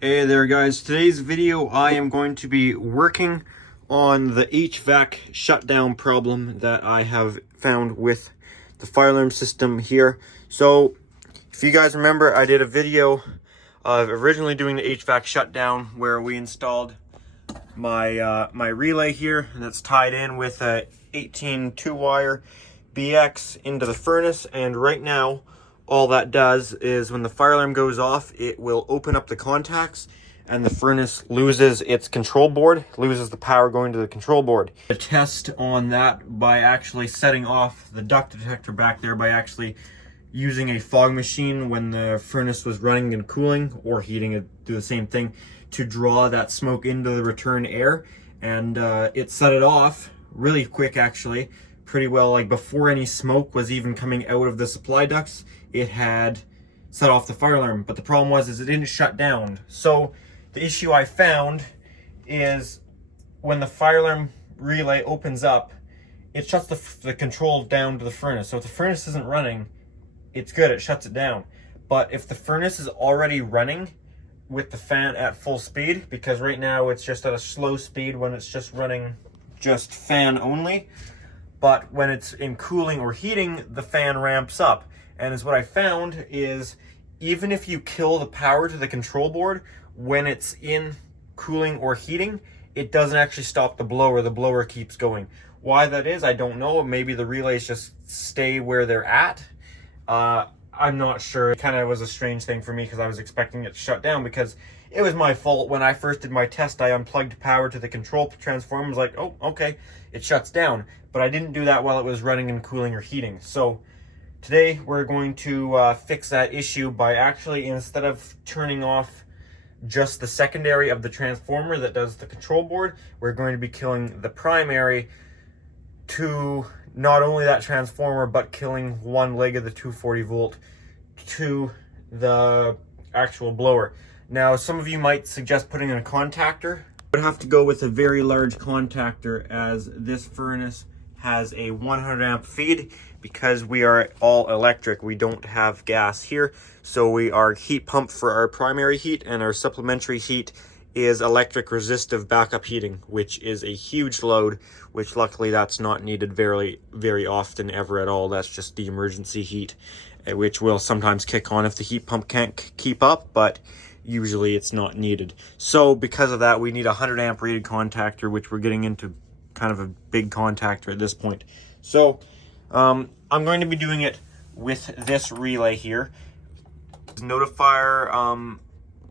Hey there guys, today's video I am going to be working on the HVAC shutdown problem that I have found with the fire alarm system here. So if you guys remember, I did a video of originally doing the HVAC shutdown where we installed my my relay here, and that's tied in with a 18 2-wire BX into the furnace. And right now all that does is when the fire alarm goes off, it will open up the contacts and the furnace loses its control board, loses the power going to the control board. A test on that by actually setting off the duct detector back there by actually using a fog machine when the furnace was running and cooling, or heating it, do the same thing, to draw that smoke into the return air. And it set it off really quick, actually, pretty well. Like before any smoke was even coming out of the supply ducts, it had set off the fire alarm. But the problem was it didn't shut down. So the issue I found is when the fire alarm relay opens up, it shuts the control down to the furnace. So if the furnace isn't running, it's good, it shuts it down. But if the furnace is already running with the fan at full speed, because right now it's just at a slow speed when it's just running just fan only, but when it's in cooling or heating, the fan ramps up. And is what I found is even if you kill the power to the control board when it's in cooling or heating, it doesn't actually stop the blower. The blower keeps going. Why that is, I don't know. Maybe the relays just stay where they're at. I'm not sure. It kind of was a strange thing for me because I was expecting it to shut down, because it was my fault. When I first did my test, I unplugged power to the control transformer. I was like, oh, okay, it shuts down. But I didn't do that while it was running and cooling or heating. So today we're going to fix that issue by actually, instead of turning off just the secondary of the transformer that does the control board, we're going to be killing the primary to not only that transformer, but killing one leg of the 240 volt to the actual blower. Now, some of you might suggest putting in a contactor. I would have to go with a very large contactor, as this furnace has a 100 amp feed. Because we are all electric, we don't have gas here, so we are heat pump for our primary heat, and our supplementary heat is electric resistive backup heating, which is a huge load, which luckily that's not needed very often ever at all. That's just the emergency heat, which will sometimes kick on if the heat pump can't keep up, but usually it's not needed. So because of that, we need a 100 amp rated contactor, which we're getting into kind of a big contactor at this point. So I'm going to be doing it with this relay here. Notifier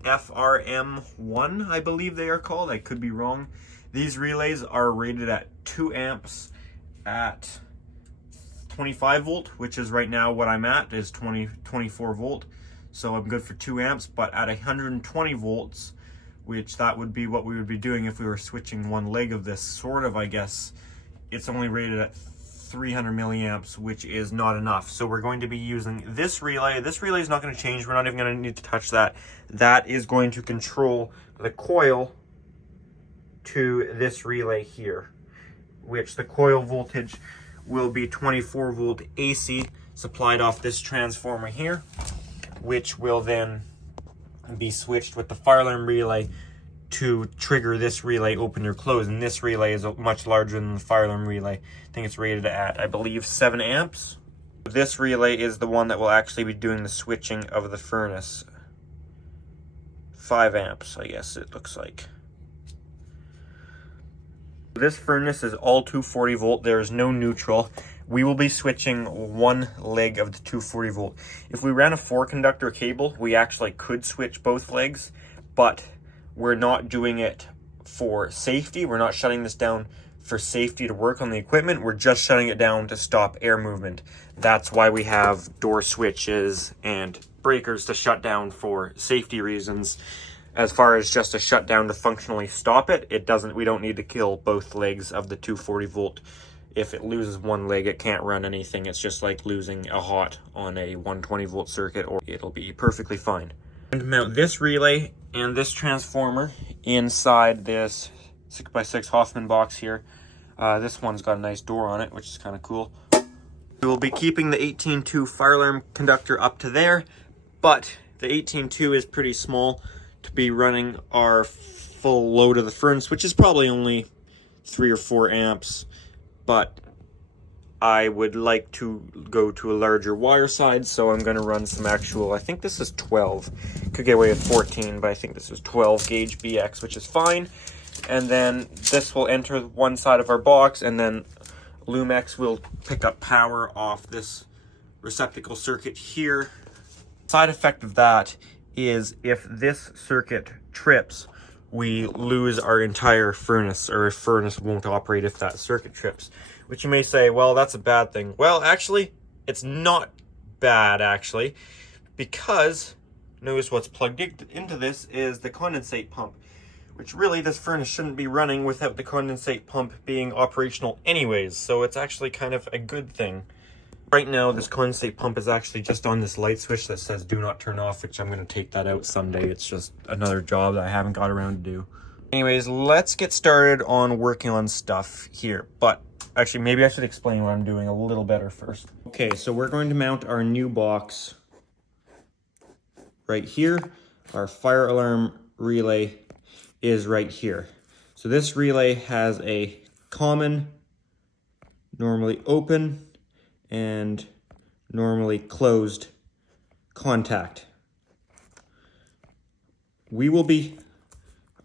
FRM1, I believe they are called. I could be wrong. These relays are rated at 2 amps at 25 volt, which is right now what I'm at, is 24 volt. So I'm good for 2 amps, but at 120 volts, which that would be what we would be doing if we were switching one leg of this, sort of, I guess, it's only rated at 300 milliamps, which is not enough. So we're going to be using this relay. This relay is not going to change. We're not even going to need to touch that. That is going to control the coil to this relay here, which the coil voltage will be 24 volt AC supplied off this transformer here, which will then be switched with the fire alarm relay to trigger this relay open or close. And this relay is much larger than the fire alarm relay. I think it's rated at, I believe, 7 amps. This relay is the one that will actually be doing the switching of the furnace. 5 amps, I guess it looks like. This furnace is all 240 volt. There is no neutral. We will be switching one leg of the 240 volt. If we ran a 4-conductor cable, we actually could switch both legs, but we're not doing it for safety. We're not shutting this down for safety to work on the equipment. We're just shutting it down to stop air movement. That's why we have door switches and breakers to shut down for safety reasons. As far as just a shutdown to functionally stop it, we don't need to kill both legs of the 240 volt. If it loses one leg, it can't run anything. It's just like losing a hot on a 120 volt circuit, or it'll be perfectly fine. And mount this relay and this transformer inside this 6x6 Hoffman box here. This one's got a nice door on it, which is kind of cool. We will be keeping the 18.2 fire alarm conductor up to there, but the 18.2 is pretty small to be running our full load of the furnace, which is probably only 3 or 4 amps, but I would like to go to a larger wire side, so I'm going to run some actual, I think this is 12. Could get away with 14, but I think this is 12 gauge BX, which is fine. And then this will enter one side of our box, and then Lumex will pick up power off this receptacle circuit here. Side effect of that is if this circuit trips, we lose our entire furnace, or a furnace won't operate if that circuit trips. Which you may say, well, that's a bad thing. Well, actually, it's not bad, actually, because notice what's plugged into this is the condensate pump, which really this furnace shouldn't be running without the condensate pump being operational anyways, so it's actually kind of a good thing. Right now, this condensate pump is actually just on this light switch that says do not turn off, which I'm going to take that out someday. It's just another job that I haven't got around to do. Anyways, let's get started on working on stuff here, but actually, maybe I should explain what I'm doing a little better first. Okay, so we're going to mount our new box right here. Our fire alarm relay is right here. So this relay has a common, normally open, and normally closed contact.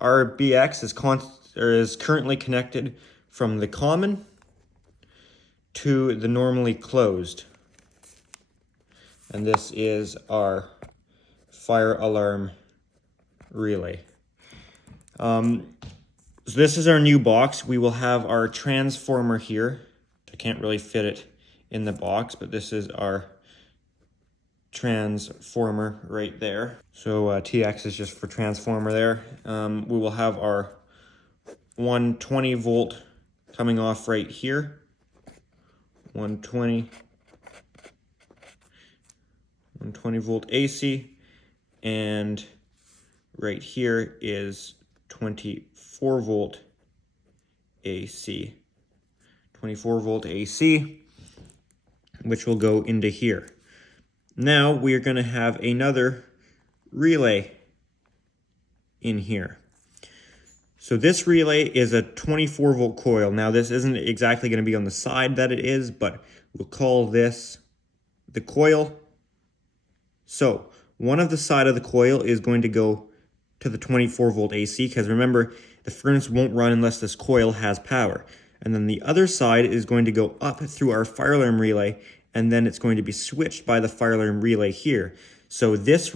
Our BX is currently connected from the common to the normally closed. And this is our fire alarm relay. So this is our new box. We will have our transformer here. I can't really fit it in the box, but this is our transformer right there. So TX is just for transformer there. We will have our 120 volt coming off right here. 120 volt AC, and right here is 24 volt AC. 24 volt AC, which will go into here. Now we are going to have another relay in here. So this relay is a 24 volt coil. Now this isn't exactly going to be on the side that it is, but we'll call this the coil. So one of the side of the coil is going to go to the 24 volt AC, because remember, the furnace won't run unless this coil has power. And then the other side is going to go up through our fire alarm relay, and then it's going to be switched by the fire alarm relay here. So this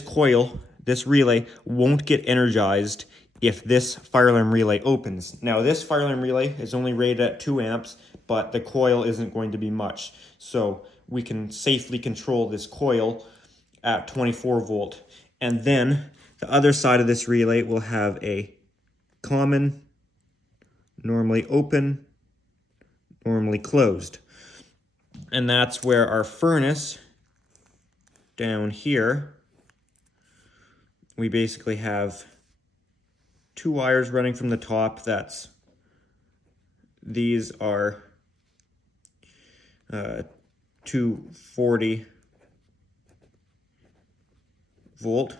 coil, this relay, won't get energized if this fire alarm relay opens. Now this fire alarm relay is only rated at 2 amps, but the coil isn't going to be much. So we can safely control this coil at 24 volt. And then the other side of this relay will have a common, normally open, normally closed. And that's where our furnace down here, we basically have 2 wires running from the top. These are 240 volt,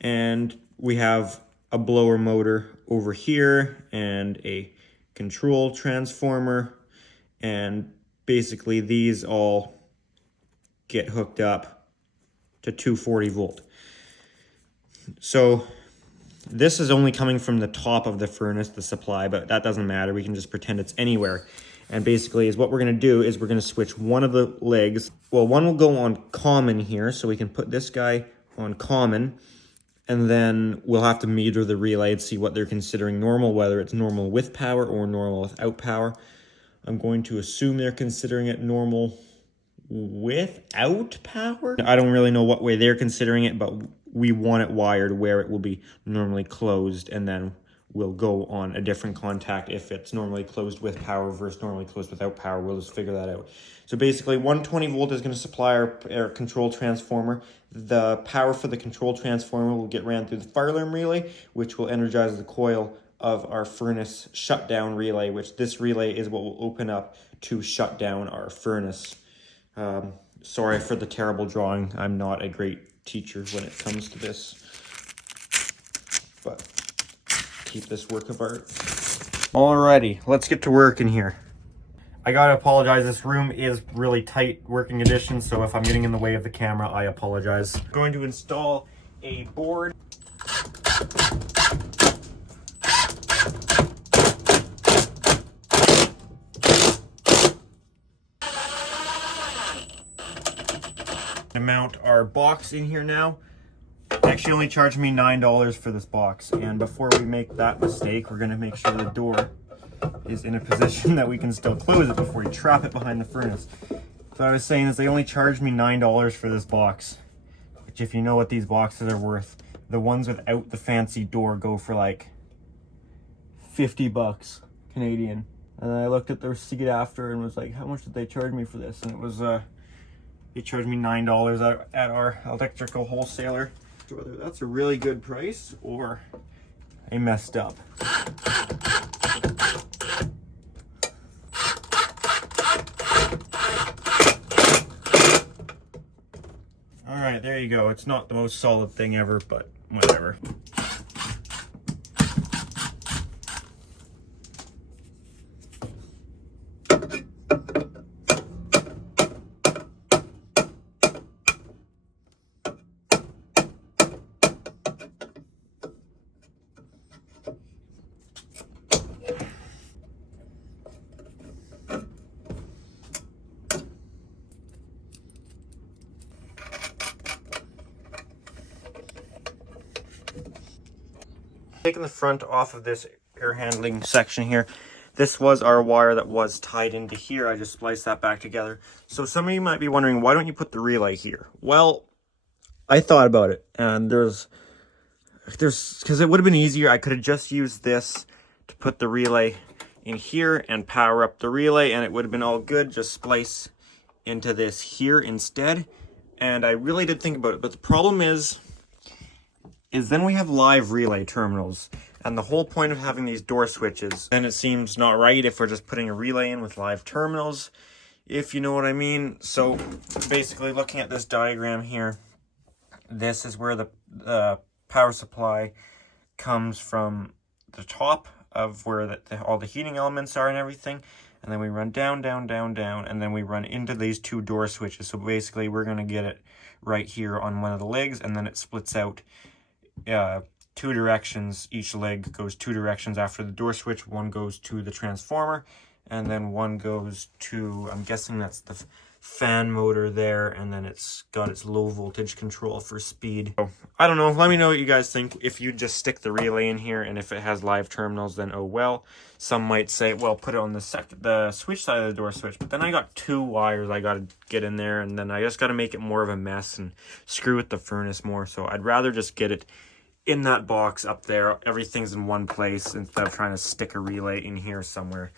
and we have a blower motor over here and a control transformer, and basically these all get hooked up to 240 volt. So this is only coming from the top of the furnace, the supply, but that doesn't matter. We can just pretend it's anywhere. And basically is what we're going to do is we're going to switch one of the legs. Well, one will go on common here, so we can put this guy on common, and then we'll have to meter the relay and see what they're considering normal, whether it's normal with power or normal without power. I'm going to assume they're considering it normal without power. I don't really know what way they're considering it, but we want it wired where it will be normally closed, and then we'll go on a different contact if it's normally closed with power versus normally closed without power. We'll just figure that out. So basically 120 volt is going to supply our control transformer. The power for the control transformer will get ran through the fire alarm relay, which will energize the coil of our furnace shutdown relay, which this relay is what will open up to shut down our furnace. Sorry for the terrible drawing. I'm not a great teacher when it comes to this. but keep this work apart. Alrighty, let's get to work in here. I gotta apologize, this room is really tight working conditions, so if I'm getting in the way of the camera, I apologize. I'm going to install a board. Mount our box in here now. They actually only charged me $9 for this box, and before we make that mistake, we're gonna make sure the door is in a position that we can still close it before we trap it behind the furnace. So what I was saying is they only charged me $9 for this box, which if you know what these boxes are worth, the ones without the fancy door go for like 50 bucks Canadian. And I looked at the receipt after and was like, how much did they charge me for this? And it was they charged me $9 at our electrical wholesaler. So whether that's a really good price or I messed up. All right, there you go. It's not the most solid thing ever, but whatever. Taking the front off of this air handling section here. This was our wire that was tied into here. I just spliced that back together. So some of you might be wondering, why don't you put the relay here? Well, I thought about it, and there's because it would have been easier. I could have just used this to put the relay in here and power up the relay, and it would have been all good. Just splice into this here instead. And I really did think about it, but the problem is then we have live relay terminals, and the whole point of having these door switches, then it seems not right if we're just putting a relay in with live terminals, if you know what I mean. So basically, looking at this diagram here, this is where the power supply comes from the top of where all the heating elements are and everything, and then we run down, down, down, down, and then we run into these two door switches. So basically, we're going to get it right here on one of the legs, and then it splits out two directions. Each leg goes two directions after the door switch. One goes to the transformer, and then one goes to, I'm guessing that's the fan motor there, and then it's got its low voltage control for speed. So, I don't know, let me know what you guys think. If you just stick the relay in here, and if it has live terminals, then oh well. Some might say, well, put it on the switch side of the door switch, but then I got two wires I gotta get in there, and then I just gotta make it more of a mess and screw with the furnace more. So I'd rather just get it in that box up there. Everything's in one place instead of trying to stick a relay in here somewhere.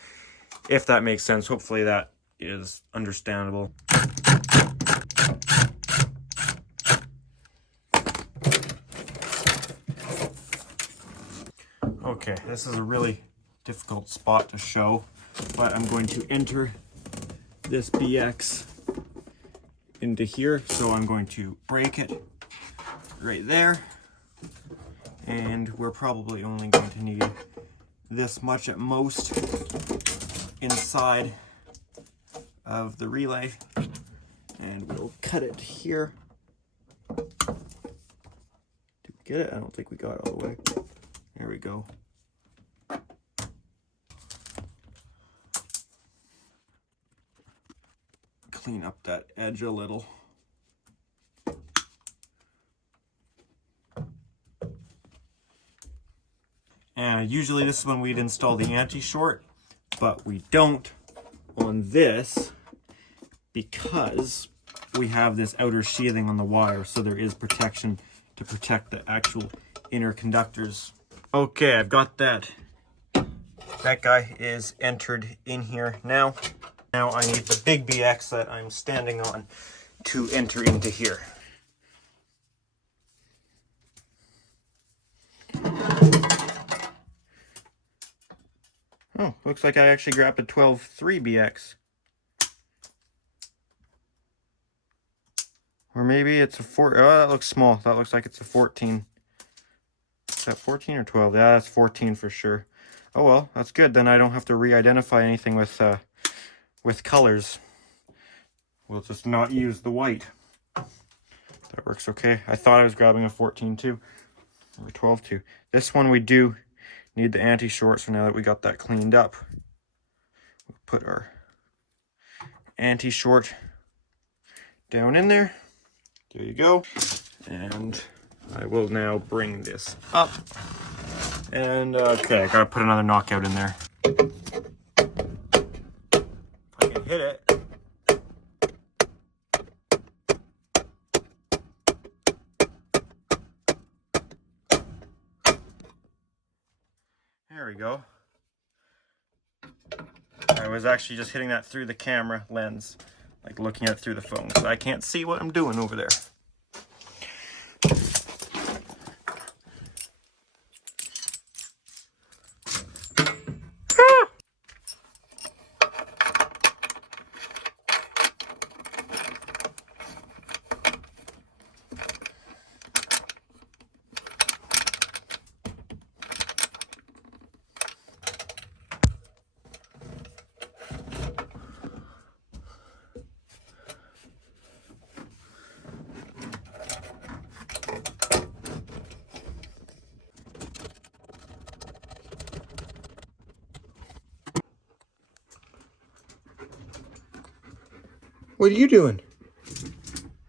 If that makes sense. Hopefully that is understandable. Okay, this is a really difficult spot to show, but I'm going to enter this BX into here. So I'm going to break it right there. And we're probably only going to need this much at most inside of the relay. And we'll cut it here. Did we get it? I don't think we got it all the way. There we go. Clean up that edge a little. And usually this is when we'd install the anti-short, but we don't on this because we have this outer sheathing on the wire, so there is protection to protect the actual inner conductors. Okay, I've got that. That guy is entered in here now. Now I need the big BX that I'm standing on to enter into here. Oh, looks like I actually grabbed a 12.3 BX. Or maybe it's a 4. Oh, that looks small. That looks like it's a 14. Is that 14 or 12? Yeah, that's 14 for sure. Oh well, that's good. Then I don't have to re-identify anything with colors. We'll just not use the white. That works okay. I thought I was grabbing a 14 too, or 12 too. This one we do need the anti-short, so now that we got that cleaned up, we'll put our anti-short down in there. There you go. And I will now bring this up. And okay, I gotta put another knockout in there. If I can hit it. There we go. I was actually just hitting that through the camera lens, like looking at it through the phone, so I can't see what I'm doing over there. What are you doing? Do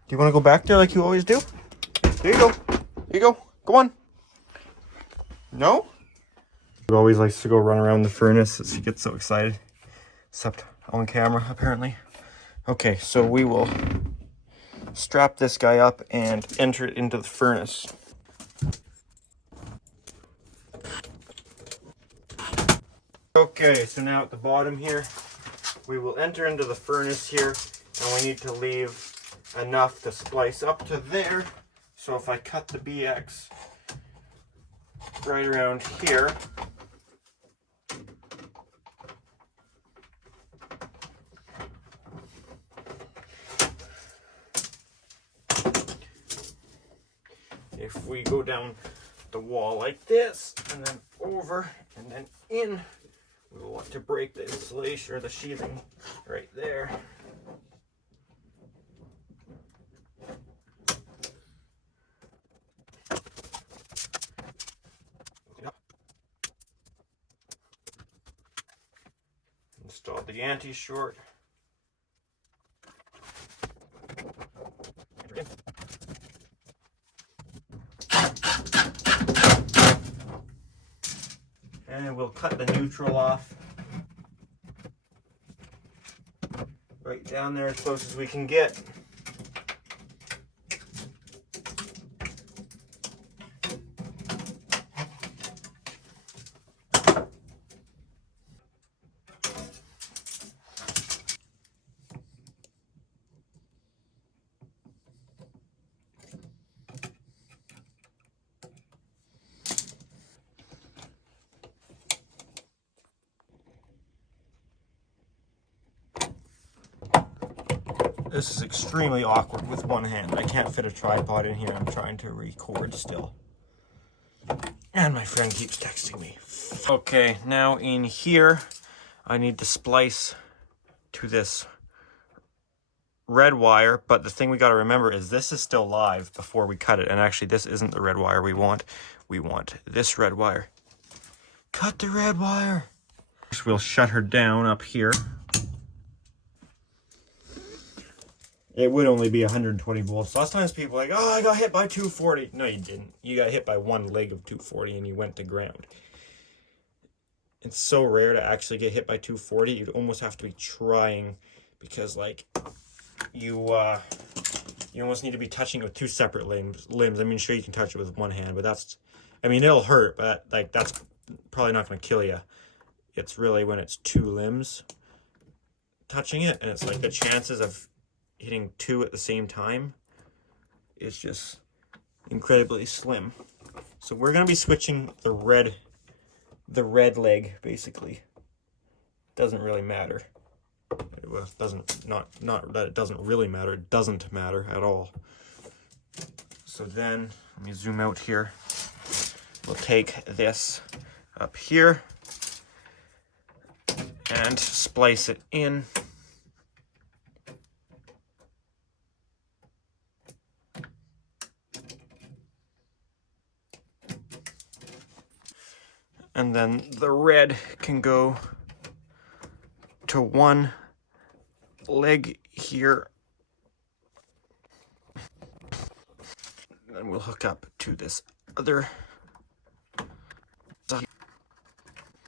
you want to go back there like you always do? There you go. There you go. Go on. No? She always likes to go run around the furnace. She gets so excited. Except on camera, apparently. Okay, so we will strap this guy up and enter it into the furnace. Okay, so now at the bottom here, we will enter into the furnace here. And we need to leave enough to splice up to there. So if I cut the BX right around here, if we go down the wall like this, and then over, and then in, we will want to break the insulation or the sheathing right there. Install the anti-short. And we'll cut the neutral off. Right down there as close as we can get. This is extremely awkward with one hand. I can't fit a tripod in here. I'm trying to record still. And my friend keeps texting me. Okay, now in here, I need to splice to this red wire. But the thing we got to remember is this is still live before we cut it. And actually, this isn't the red wire we want. We want this red wire. Cut the red wire. First, we'll shut her down up here. It would only be 120 volts. Lots of times people are like, oh, I got hit by 240. No, you didn't. You got hit by one leg of 240 and you went to ground. It's so rare to actually get hit by 240. You'd almost have to be trying because, like, you almost need to be touching it with two separate limbs. I mean, sure, you can touch it with one hand, but that's, I mean, it'll hurt, but, like, that's probably not going to kill you. It's really when it's two limbs touching it, and it's like the chances of hitting two at the same time is just incredibly slim. So we're going to be switching the red leg, basically. Doesn't really matter. Well, it doesn't, not that it doesn't really matter, it doesn't matter at all. So then, let me zoom out here. we'll take this up here and splice it in. And then the red can go to one leg here. And we'll hook up to this other side.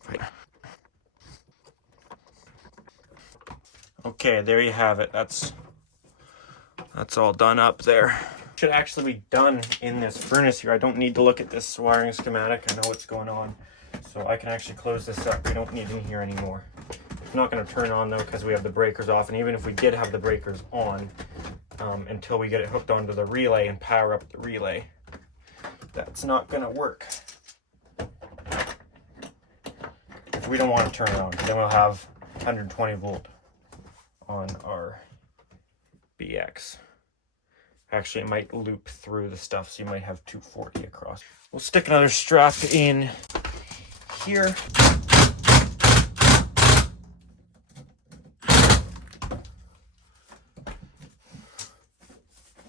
Right. Okay, there you have it. That's all done up there. Should actually be done in this furnace here. I don't need to look at this wiring schematic. I know what's going on. So I can actually close this up. We don't need in here anymore. It's not going to turn on though because we have the breakers off. And even if we did have the breakers on, until we get it hooked onto the relay and power up the relay, that's not going to work. We don't want to turn it on. Then we'll have 120 volt on our BX. Actually, it might loop through the stuff, so you might have 240 across. We'll stick another strap in here.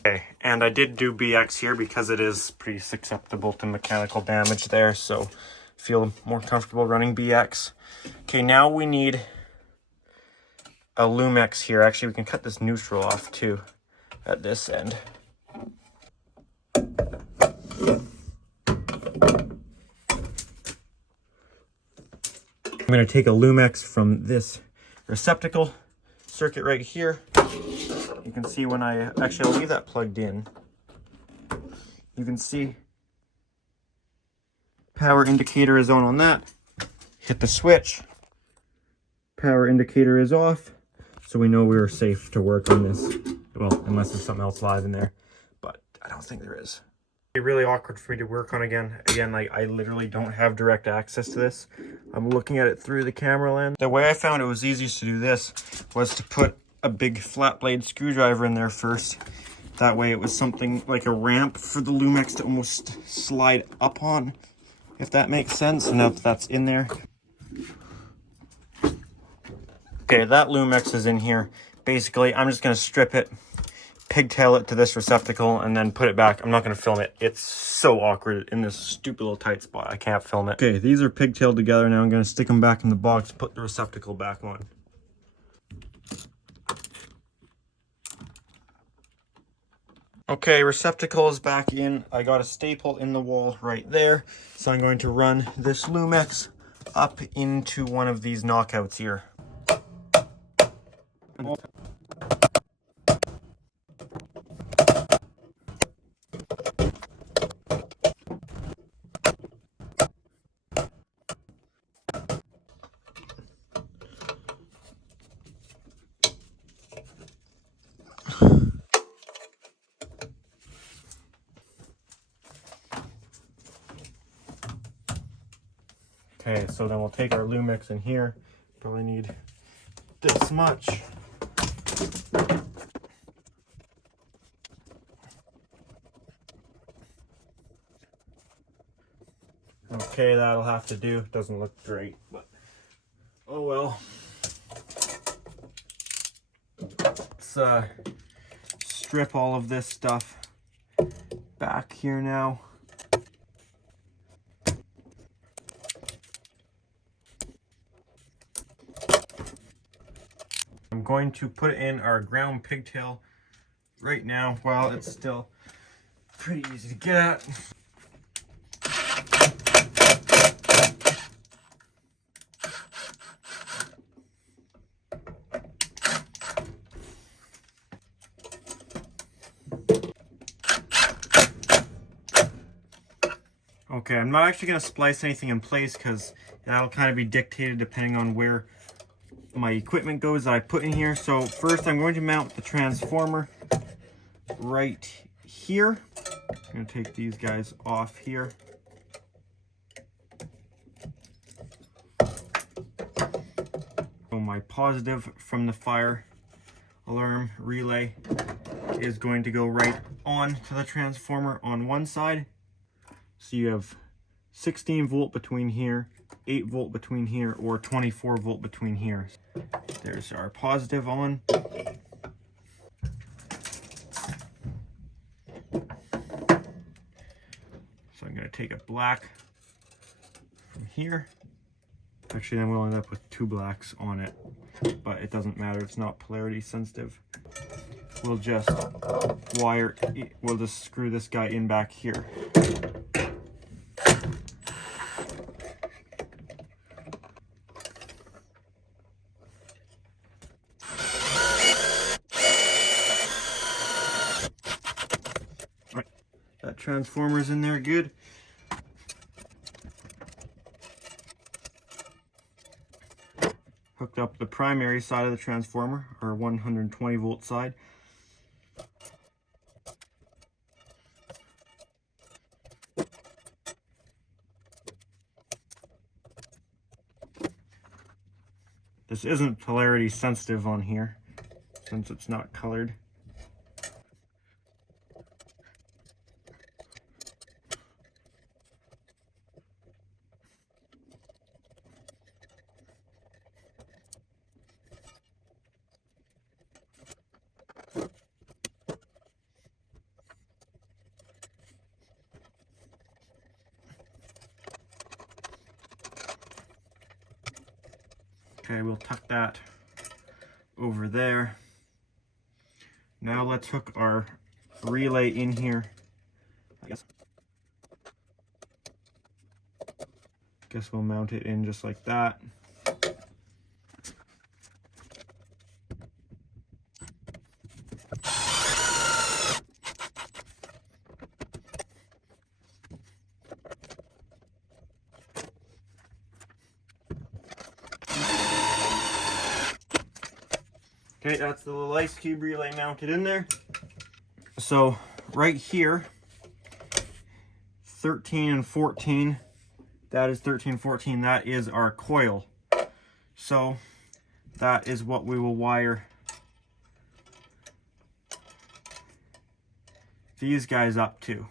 Okay, and I did do BX here because it is pretty susceptible to mechanical damage there, so feel more comfortable running BX. Okay, now we need a Lumex here. Actually, we can cut this neutral off too at this end. I'm going to take a Lumex from this receptacle circuit right here. You can see when I'll leave that plugged in. You can see power indicator is on that. Hit the switch. Power indicator is off. So we know we're safe to work on this. Well, unless there's something else live in there. But I don't think there is. It's really awkward for me to work on again. Like I literally don't have direct access to this. I'm looking at it through the camera lens. The way I found it was easiest to do this was to put a big flat blade screwdriver in there first. That way it was something like a ramp for the Lumex to almost slide up on, if that makes sense. And now that's in there. Okay, that Lumex is in here. Basically, I'm just going to strip it, pigtail it to this receptacle, and then put it back. I'm not going to film it. It's so awkward in this stupid little tight spot. I can't film it. Okay, these are pigtailed together. Now I'm going to stick them back in the box, put the receptacle back on. Okay, receptacle is back in. I got a staple in the wall right there. So I'm going to run this Lumex up into one of these knockouts here. Okay, so then we'll take our Lumex in here. Probably need this much. Okay, that'll have to do. Doesn't look great, but oh well. Let's strip all of this stuff back here now. I'm going to put in our ground pigtail right now while it's still pretty easy to get at. Okay, I'm not actually going to splice anything in place because that'll kind of be dictated depending on where my equipment goes that I put in here. So first I'm going to mount the transformer right here. I'm going to take these guys off here. So my positive from the fire alarm relay is going to go right on to the transformer on one side. So you have 16 volt between here, 8 volt between here, or 24 volt between here. There's our positive on. So I'm going to take a black from here. Actually, then we'll end up with 2 blacks on it, but it doesn't matter. It's not polarity sensitive. We'll just we'll just screw this guy in back here. Right. That transformer's in there good. Hooked up the primary side of the transformer, our 120 volt side. This isn't polarity sensitive on here since it's not colored. Okay, we'll tuck that over there. Now let's hook our relay in here. I guess we'll mount it in just like that. Okay, that's the little ice cube relay mounted in there. So right here, 13 and 14, that is 13, 14, that is our coil. So that is what we will wire these guys up to.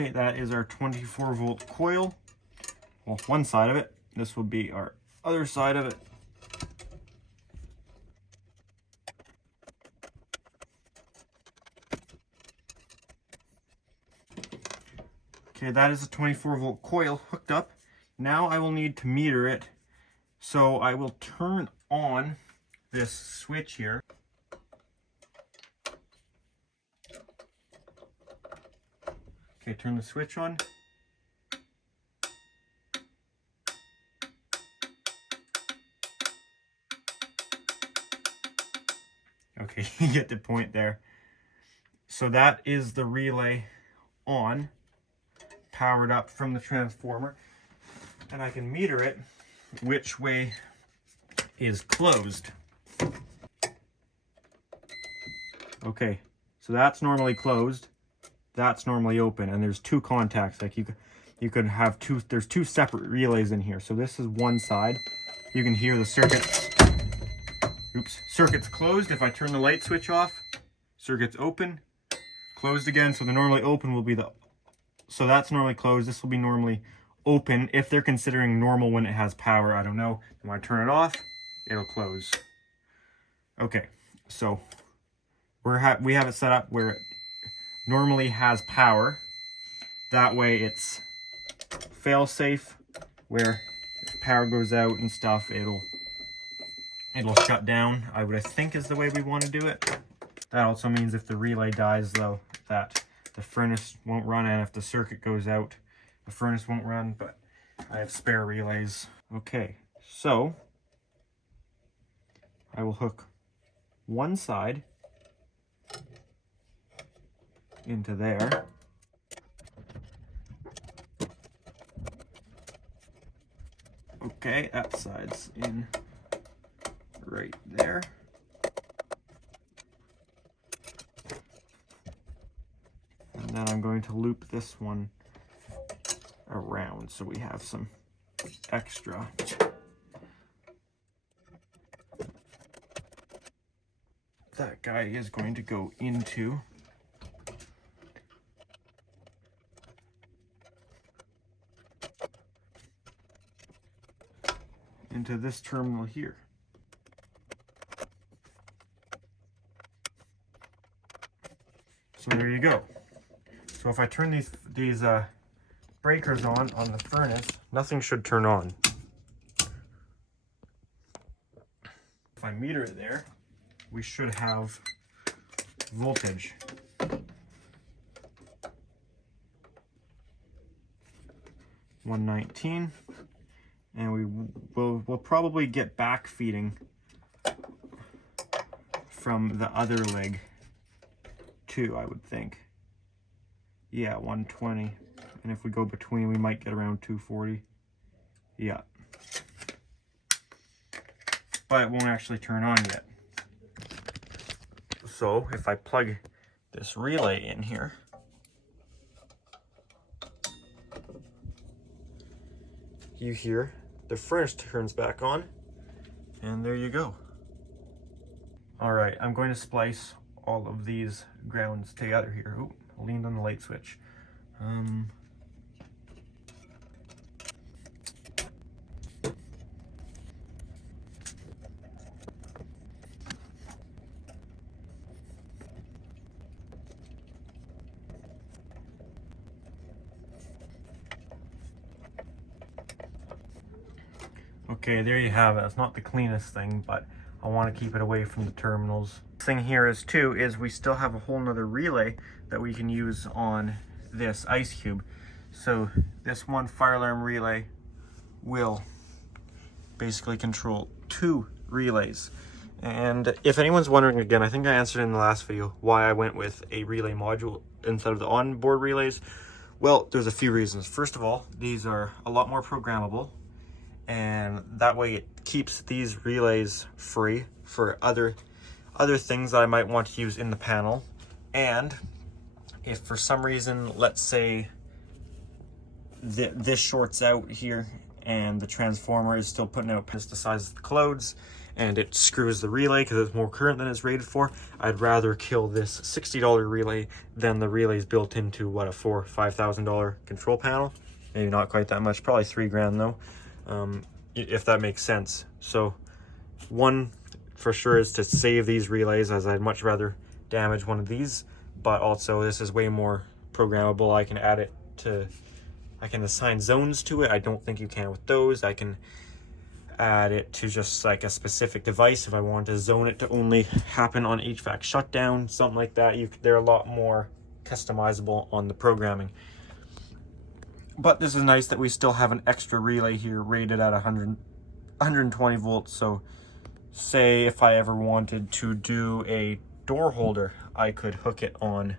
Okay, that is our 24 volt coil. Well, one side of it. This will be our other side of it. Okay, that is a 24 volt coil hooked up. Now I will need to meter it. So I will turn on this switch here. Okay, turn the switch on. Okay, you get the point there. So that is the relay on, powered up from the transformer. And I can meter it which way is closed. Okay, so that's normally closed. That's normally open, and there's 2 contacts. Like you could have there's 2 separate relays in here. So this is one side. You can hear the circuit. Oops, circuit's closed. If I turn the light switch off, circuit's open, closed again. So the normally open will be so that's normally closed. This will be normally open if they're considering normal when it has power. I don't know. When I turn it off, it'll close. Okay, so we have it set up where it normally has power. That way it's fail safe, where if power goes out and stuff, it'll shut down. I think is the way we want to do it. That also means if the relay dies though, that the furnace won't run, and if the circuit goes out, the furnace won't run, but I have spare relays. Okay, so I will hook one side into there. Okay, that side's in right there. And then I'm going to loop this one around so we have some extra. That guy is going to go into this terminal here. So there you go. So if I turn these breakers on the furnace, nothing should turn on. If I meter it there, we should have voltage. 119, and we'll probably get back feeding from the other leg too, I would think. Yeah, 120, and if we go between, we might get around 240. Yeah, but it won't actually turn on yet. So if I plug this relay in here, you hear the furnace turns back on, and there you go. All right, I'm going to splice all of these grounds together here. Ooh, I leaned on the light switch. Okay, there you have it. It's not the cleanest thing, but I want to keep it away from the terminals. The thing here is we still have a whole nother relay that we can use on this ice cube. So this one fire alarm relay will basically control 2 relays. And if anyone's wondering, again, I think I answered in the last video why I went with a relay module instead of the onboard relays. Well, there's a few reasons. First of all, these are a lot more programmable, and that way it keeps these relays free for other things that I might want to use in the panel. And if for some reason, let's say this shorts out here and the transformer is still putting out just the size of the clouds and it screws the relay because it's more current than it's rated for, I'd rather kill this $60 relay than the relays built into what, a $4,000 or $5,000 control panel. Maybe not quite that much, probably $3,000 though. If that makes sense. So one for sure is to save these relays, as I'd much rather damage one of these, but also this is way more programmable. I can add it to, I can assign zones to it. I don't think you can with those. I can add it to just like a specific device if I want to zone it to only happen on HVAC shutdown, something like that. They're a lot more customizable on the programming. But this is nice that we still have an extra relay here rated at 120 volts. So say if I ever wanted to do a door holder, I could hook it on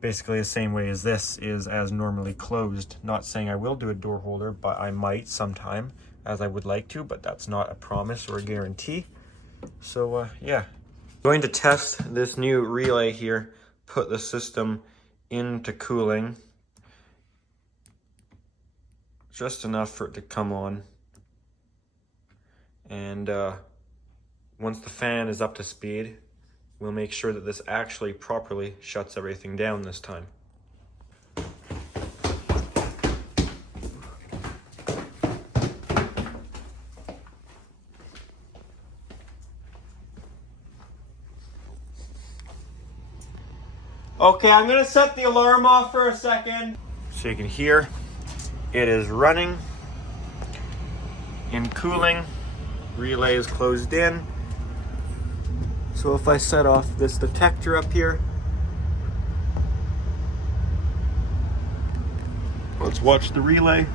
basically the same way as this is as normally closed. Not saying I will do a door holder, but I might sometime, as I would like to, but that's not a promise or a guarantee. So yeah. I'm going to test this new relay here, put the system into cooling. Just enough for it to come on. And once the fan is up to speed, we'll make sure that this actually properly shuts everything down this time. Okay, I'm gonna set the alarm off for a second. So you can hear it is running in cooling. Relay is closed in. So if I set off this detector up here, let's watch the relay.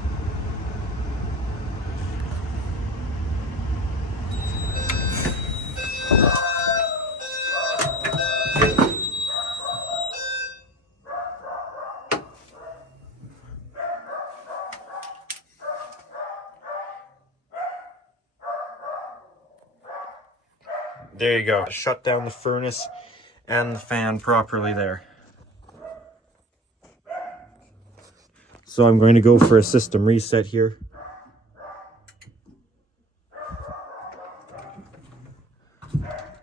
There you go. Shut down the furnace and the fan properly there. So I'm going to go for a system reset here.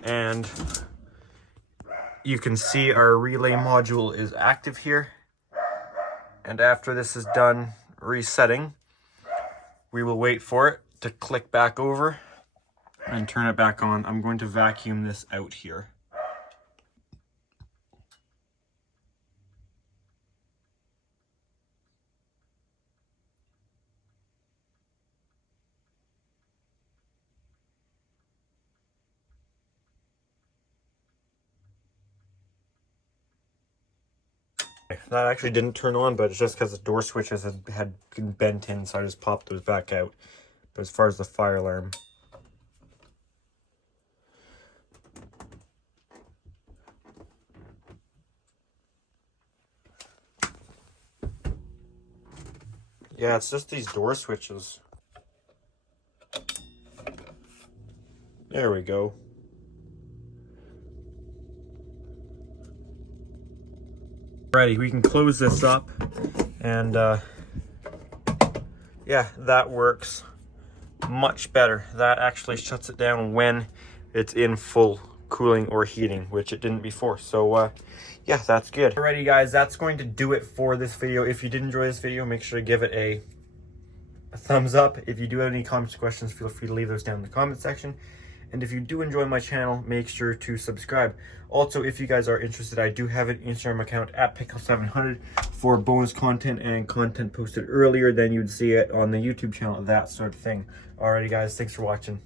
And you can see our relay module is active here. And after this is done resetting, we will wait for it to click back over and turn it back on. I'm going to vacuum this out here. That actually didn't turn on, but it's just because the door switches had bent in, so I just popped those back out. But as far as the fire alarm, yeah, it's just these door switches. There we go. Alrighty, we can close this up, and yeah, that works much better. That actually shuts it down when it's in full cooling or heating, which it didn't before. So yeah, that's good. Alrighty guys, that's going to do it for this video. If you did enjoy this video, make sure to give it a thumbs up. If you do have any comments or questions, feel free to leave those down in the comment section. And if you do enjoy my channel, make sure to subscribe. Also, if you guys are interested, I do have an Instagram account at Pickle700 for bonus content and content posted earlier than you'd see it on the YouTube channel, that sort of thing. Alrighty guys, thanks for watching.